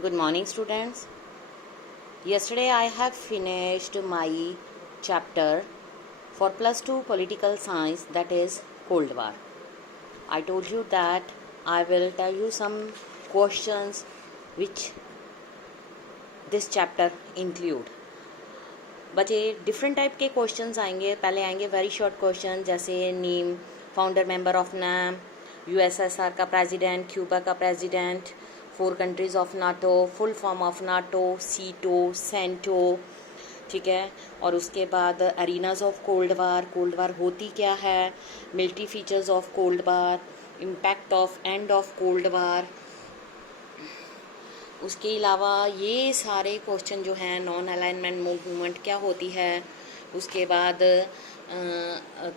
Good morning, students. Yesterday I have finished my chapter for plus 2 political science, that is Cold War. I told you that I will tell you some questions which this chapter include. बच्चे different type के questions आएंगे. पहले आएंगे very short question जैसे name, founder member of NAM, USSR का president, Cuba का president, 4 countries of NATO, full form of NATO, SEATO, CENTO. ठीक है. और उसके बाद एरिनाज ऑफ कोल्ड वार होती क्या है, military features of cold war, impact of and of cold वार. उसके अलावा ये सारे क्वेश्चन जो हैं, नॉन अलाइनमेंट मूवमेंट क्या होती है, उसके बाद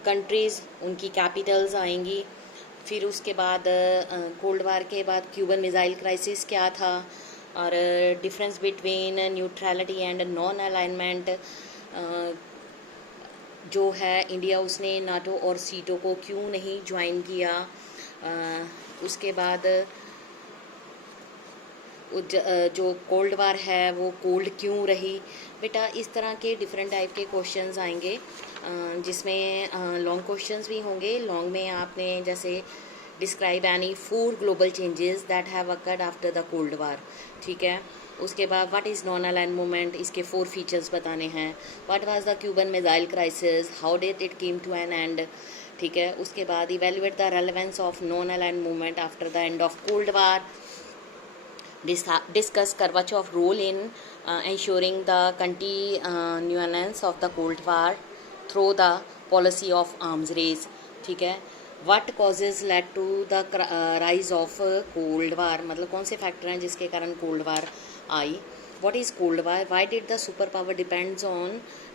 कंट्रीज़, उनकी कैपिटल्स आएंगी. फिर उसके बाद कोल्ड वार के बाद क्यूबन मिसाइल क्राइसिस क्या था, और difference between neutrality and non alignment जो है. इंडिया उसने नाटो और सीटो को क्यों नहीं ज्वाइन किया. उसके बाद जो कोल्ड वार है वो कोल्ड क्यों रही. बेटा इस तरह के डिफरेंट टाइप के क्वेश्चंस आएंगे जिसमें लॉन्ग क्वेश्चंस भी होंगे. लॉन्ग में आपने जैसे describe any 4 global changes that have occurred after the cold war. ठीक है. उसके बाद what is non align movement, इसके 4 फीचर्स बताने हैं. What was the Cuban missile crisis, how did it came to an end. ठीक है. उसके बाद evaluate the relevance of non align movement after the end of cold war. Discuss Gorbachev role in ensuring the continuance of the Cold War through the policy of arms race. ठीक है. What causes led to the rise of Cold War, मतलब कौन से factor हैं जिसके कारण cold war I. What is Cold War, why did the super power depends on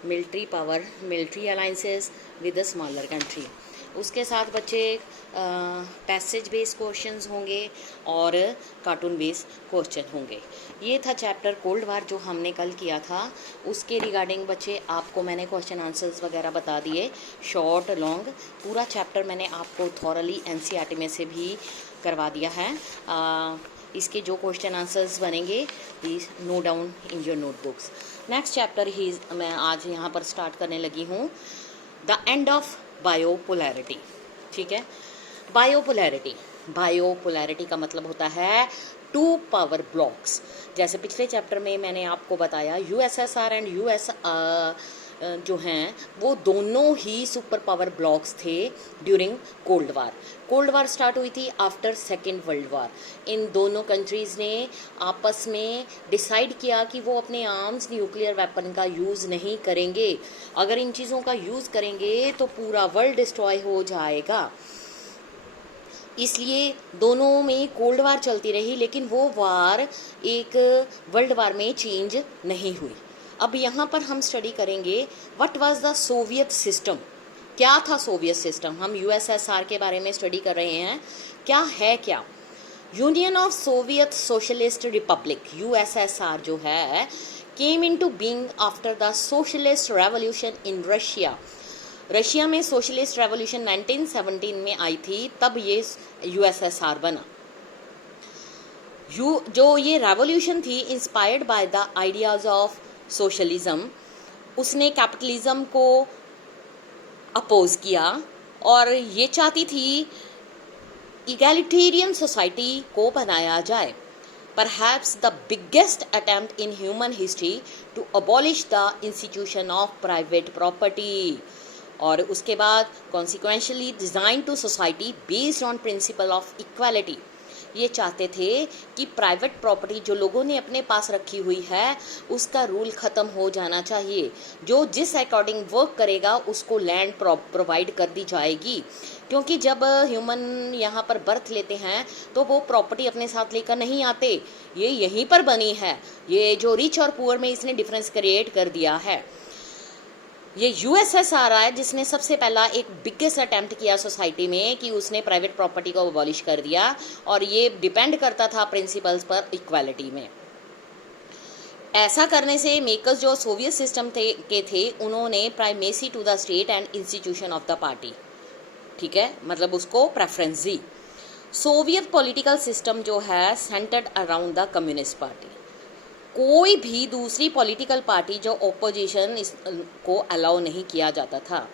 military power, military alliances with a smaller country. उसके साथ बच्चे passage based questions होंगे और कार्टून बेस्ड क्वेश्चन होंगे. ये था चैप्टर कोल्ड वार जो हमने कल किया था. उसके रिगार्डिंग बच्चे आपको मैंने क्वेश्चन आंसर्स वगैरह बता दिए, शॉर्ट लॉन्ग. पूरा चैप्टर मैंने आपको थॉरली एनसीईआरटी में से भी करवा दिया है. इसके जो क्वेश्चन आंसर्स बनेंगे please note down in your notebooks. Next chapter ही मैं आज यहाँ पर स्टार्ट करने लगी हूँ, द एंड ऑफ बायोपोलैरिटी. ठीक है. बायोपोलैरिटी का मतलब होता है 2 पावर ब्लॉक्स. जैसे पिछले चैप्टर में मैंने आपको बताया यूएसएसआर एंड यूएस जो हैं वो दोनों ही सुपर पावर ब्लॉक्स थे during cold war. Cold war start हुई थी आफ्टर सेकेंड वर्ल्ड वार. इन दोनों कंट्रीज़ ने आपस में डिसाइड किया कि वो अपने आर्म्स न्यूक्लियर वेपन का यूज़ नहीं करेंगे. अगर इन चीज़ों का यूज़ करेंगे तो पूरा वर्ल्ड डिस्ट्रॉय हो जाएगा. इसलिए दोनों में कोल्ड वार चलती रही, लेकिन वो वार एक वर्ल्ड वार में चेंज नहीं हुई. अब यहाँ पर हम स्टडी करेंगे what was the Soviet system. क्या था सोवियत सिस्टम. हम यूएसएसआर के बारे में स्टडी कर रहे हैं. क्या है क्या, union of Soviet socialist Republic, USSR जो है came into being after the socialist revolution in Russia. Russia में सोशलिस्ट रेवोल्यूशन 1917 में आई थी, तब ये यूएसएसआर बना. जो ये रेवोल्यूशन थी inspired by the ideas of socialism. उसने कैपिटलिज्म को अपोज किया और ये चाहती थी इगैलिटेरियन सोसाइटी को बनाया जाए. Perhaps the biggest attempt in human history to abolish the institution of private property. और उसके बाद consequently design to society based on principle of equality. ये चाहते थे कि प्राइवेट प्रॉपर्टी जो लोगों ने अपने पास रखी हुई है उसका रूल ख़त्म हो जाना चाहिए. जो जिस अकॉर्डिंग वर्क करेगा उसको लैंड प्रोवाइड कर दी जाएगी. क्योंकि जब ह्यूमन यहाँ पर बर्थ लेते हैं तो वो प्रॉपर्टी अपने साथ लेकर नहीं आते, ये यहीं पर बनी है. ये जो रिच और पुअर में इसने डिफरेंस क्रिएट कर दिया है. ये यूएसएसआर है जिसने सबसे पहला एक बिगेस्ट अटेम्प्ट किया सोसाइटी में कि उसने प्राइवेट प्रॉपर्टी को अबॉलिश कर दिया, और ये डिपेंड करता था प्रिंसिपल्स पर इक्वालिटी में. ऐसा करने से मेकर्स जो सोवियत सिस्टम थे उन्होंने primacy to the state and institution of the party. ठीक है. मतलब उसको प्रेफरेंस दी. सोवियत पॉलिटिकल सिस्टम जो है centred around the communist party. कोई भी दूसरी पॉलिटिकल पार्टी जो ओपोजिशन को अलाउ नहीं किया जाता था।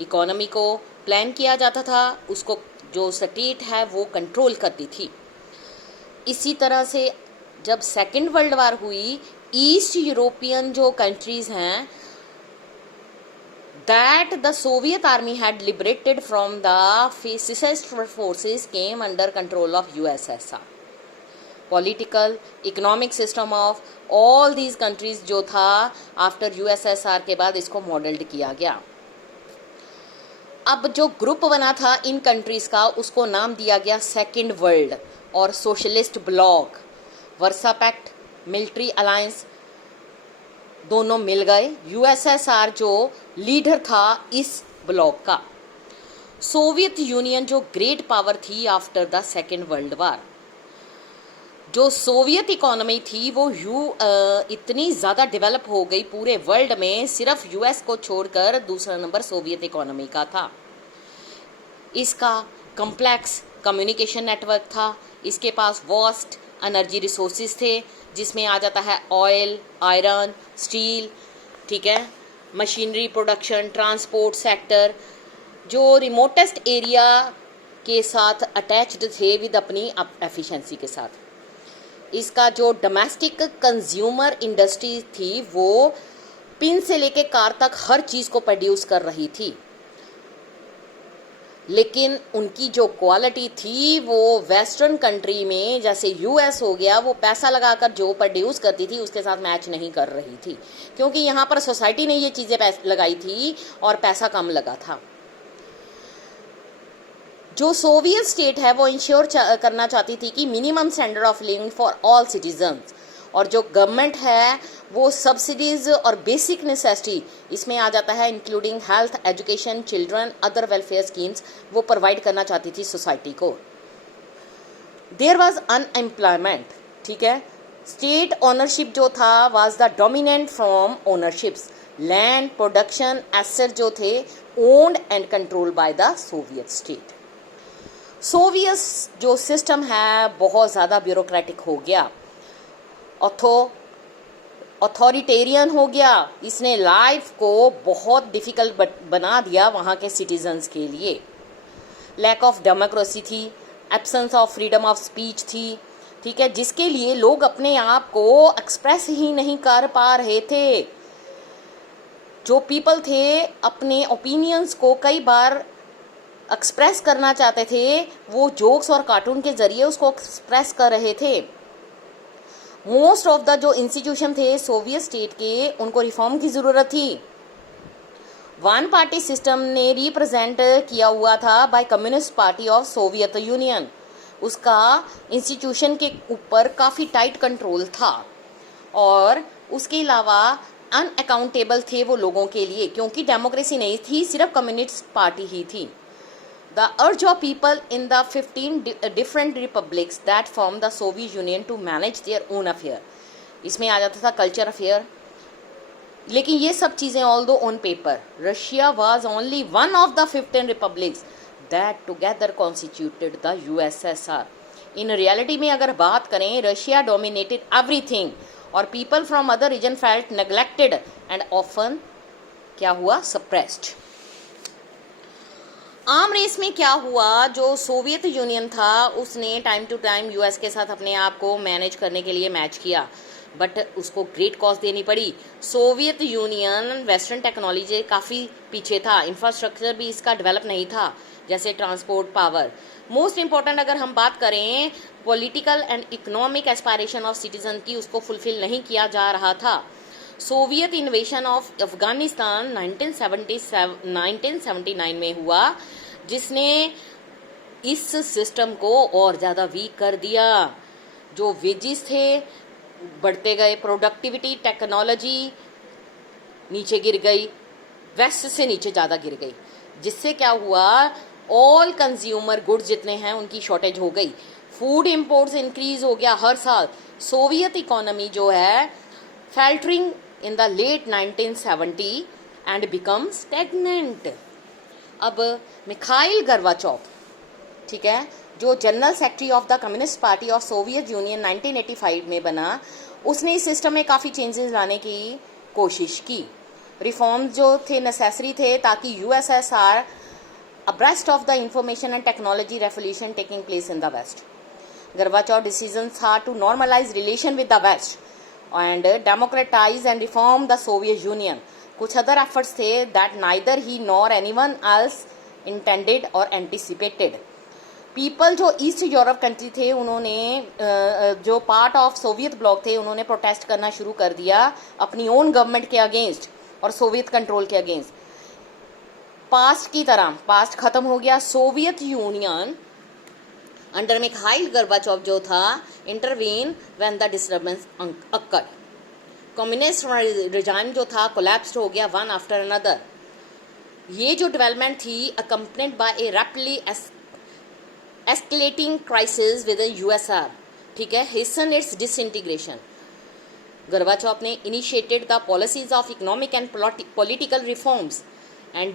इकोनॉमी को प्लान किया जाता था, उसको जो स्टेट है वो कंट्रोल करती थी। इसी तरह से जब सेकेंड वर्ल्ड वार हुई, ईस्ट यूरोपियन जो कंट्रीज हैं that the Soviet army had liberated from the fascist forces came under control of USSR. Political, economic system of all these countries जो था after USSR के बाद इसको मॉडल्ड किया गया। अब जो ग्रुप बना था इन कंट्रीज का उसको नाम दिया गया सेकेंड वर्ल्ड और सोशलिस्ट ब्लॉक। वर्सा पैक्ट, मिलिट्री अलायंस दोनों मिल गए। यूएसएसआर जो लीडर था इस ब्लॉक का। सोवियत यूनियन जो ग्रेट पावर थी after the second world war, जो सोवियत इकोनॉमी थी वो इतनी ज़्यादा डेवलप हो गई पूरे वर्ल्ड में, सिर्फ यूएस को छोड़कर दूसरा नंबर सोवियत इकोनॉमी का था। इसका कम्प्लेक्स कम्युनिकेशन नेटवर्क था, इसके पास वास्ट एनर्जी रिसोर्सेज थे जिसमें आ जाता है ऑयल, आयरन, स्टील, ठीक है, मशीनरी प्रोडक्शन, ट्रांसपोर्ट सेक्टर, जो रिमोटेस्ट एरिया के साथ अटैच्ड थे विद अपनी एफिशिएंसी के साथ। इसका जो डोमेस्टिक कंज्यूमर इंडस्ट्री थी वो पिन से लेके कार तक हर चीज़ को प्रोड्यूस कर रही थी, लेकिन उनकी जो क्वालिटी थी वो वेस्टर्न कंट्री में जैसे यूएस हो गया, वो पैसा लगाकर जो प्रोड्यूस करती थी उसके साथ मैच नहीं कर रही थी, क्योंकि यहाँ पर सोसाइटी ने ये चीज़ें लगाई थी और पैसा कम लगा था। जो सोवियत स्टेट है वो इंश्योर करना चाहती थी कि minimum standard of living for all citizens, और जो गवर्नमेंट है वो सब्सिडीज और बेसिक नेसेसिटी इसमें आ जाता है including health, education, children, other welfare schemes, वो प्रोवाइड करना चाहती थी सोसाइटी को। देयर वाज अनएम्प्लॉयमेंट, ठीक है। स्टेट ओनरशिप जो था was the dominant form ownerships. Land, production, asset जो थे owned and control by the Soviet state. Soviet जो सिस्टम है बहुत ज़्यादा ब्यूरोक्रेटिक हो गया, अथॉरिटेरियन हो गया। इसने लाइफ को बहुत डिफ़िकल्ट बना दिया वहाँ के सिटीजन्स के लिए। लैक ऑफ डेमोक्रेसी थी, absence of freedom of speech थी, ठीक है, जिसके लिए लोग अपने आप को एक्सप्रेस ही नहीं कर पा रहे थे। जो पीपल थे अपने ओपिनियंस को कई बार एक्सप्रेस करना चाहते थे, वो जोक्स और कार्टून के ज़रिए उसको एक्सप्रेस कर रहे थे। मोस्ट ऑफ द जो इंस्टीट्यूशन थे सोवियत स्टेट के, उनको रिफॉर्म की ज़रूरत थी। वन पार्टी सिस्टम ने रिप्रेजेंट किया हुआ था by communist party of Soviet Union. उसका इंस्टीट्यूशन के ऊपर काफ़ी टाइट कंट्रोल था और उसके अलावा अनअकाउंटेबल थे वो लोगों के लिए, क्योंकि डेमोक्रेसी नहीं थी, सिर्फ कम्युनिस्ट पार्टी ही थी। The urge of people in the 15 different republics that formed the Soviet Union to manage their own affair, इसमें आ जाता था कल्चर अफेयर। लेकिन ये सब चीज़ें although on paper, Russia was only one of the 15 republics that together constituted the USSR. In reality में अगर बात करें, रशिया dominated everything और people from other region felt neglected and often क्या हुआ, suppressed। आम रेस में क्या हुआ, जो सोवियत यूनियन था उसने टाइम टू टाइम यूएस के साथ अपने आप को मैनेज करने के लिए मैच किया, बट उसको ग्रेट कॉस्ट देनी पड़ी। सोवियत यूनियन वेस्टर्न टेक्नोलॉजी काफ़ी पीछे था, इंफ्रास्ट्रक्चर भी इसका डेवलप नहीं था, जैसे ट्रांसपोर्ट, पावर। मोस्ट इम्पॉर्टेंट अगर हम बात करें political and economic aspiration of citizen की, उसको फुलफिल नहीं किया जा रहा था। सोवियत इन्वेशन ऑफ अफगानिस्तान 1979 में हुआ, जिसने इस सिस्टम को और ज़्यादा वीक कर दिया। जो वेजेस थे बढ़ते गए, प्रोडक्टिविटी, टेक्नोलॉजी नीचे गिर गई, वेस्ट से नीचे ज़्यादा गिर गई, जिससे क्या हुआ, ऑल कंज्यूमर गुड्स जितने हैं उनकी शॉर्टेज हो गई। फूड इंपोर्ट्स इंक्रीज हो गया हर साल। सोवियत इकोनॉमी जो है faltering in the late 1970 and become stagnant। अब मिखाइल गोर्बाचोव, ठीक है, जो general secretary of the communist party of Soviet union 1985 में बना, उसने इस सिस्टम में काफ़ी चेंजेस लाने की कोशिश की। रिफॉर्म्स जो थे नेसेसरी थे ताकि USSR abreast of the information and technology revolution taking place in the West. Gorbachev decisions are to normalize relation with the West and democratize and reform the Soviet Union. कुछ other efforts थे that neither he nor anyone else intended or anticipated. People जो east Europe country थे उन्होंने जो part of Soviet block थे उन्होंने protest करना शुरू कर दिया अपनी ओन गवर्नमेंट के अगेंस्ट और सोवियत कंट्रोल के अगेंस्ट। पास्ट की तरह पास्ट खत्म हो गया। Soviet Union under Mikhail Gorbachev जो था intervene when the disturbance occurred. Communist regime जो था कोलैप्स्ड हो गया वन आफ्टर अनदर। ये जो डेवलपमेंट थी accompanied by a rapidly escalating crisis within USSR, ठीक है, हेसन इट्स डिसइंटीग्रेशन। गोर्बाचोव ने initiated the policies of economic and political reforms and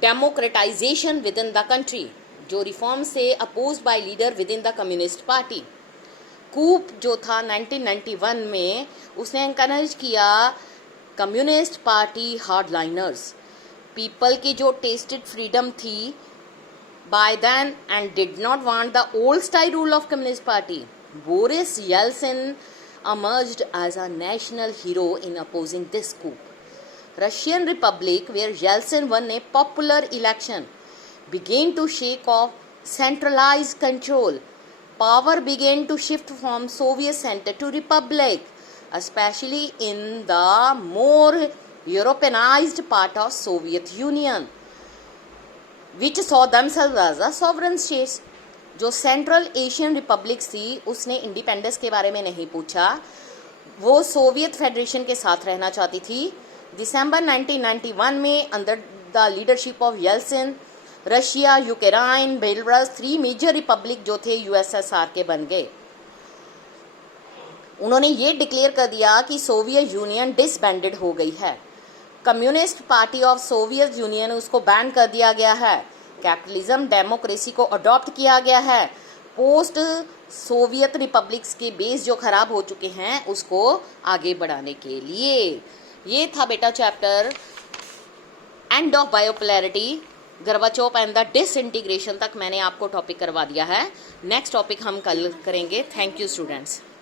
democratisation within the country, जो reform से opposed by leader within the communist Party. Coup जो था 1991 में उसने encourage किया कम्युनिस्ट पार्टी हार्डलाइनर्स। पीपल की जो टेस्टेड फ्रीडम थी by then and did not want the old style rule of communist party. Boris Yeltsin emerged as a national hero in opposing this coup. Russian Republic, where Yeltsin won a popular election, began to shake off centralized control. Power began to shift from Soviet center to Republic, especially in the more Europeanized part of Soviet Union, which saw themselves as a sovereign states. जो central Asian republics थी उसने independence के बारे में नहीं पूछा, वो Soviet federation के साथ रहना चाहती थी। दिसंबर 1991 में under the leadership of Yeltsin Russia, Ukraine, Belarus 3 major republic जो थे यूएसएसआर के बन गए। उन्होंने ये डिक्लेयर कर दिया कि सोवियत यूनियन डिसबैंडेड हो गई है। Communist party of Soviet union उसको बैन कर दिया गया है। कैपिटलिज्म डेमोक्रेसी को अडॉप्ट किया गया है। पोस्ट सोवियत रिपब्लिक्स के बेस जो खराब हो चुके हैं उसको आगे बढ़ाने के लिए। ये था बेटा chapter end of bipolarity, Gorbachev and the disintegration तक मैंने आपको टॉपिक करवा दिया है। नेक्स्ट टॉपिक हम कल करेंगे। Thank you students.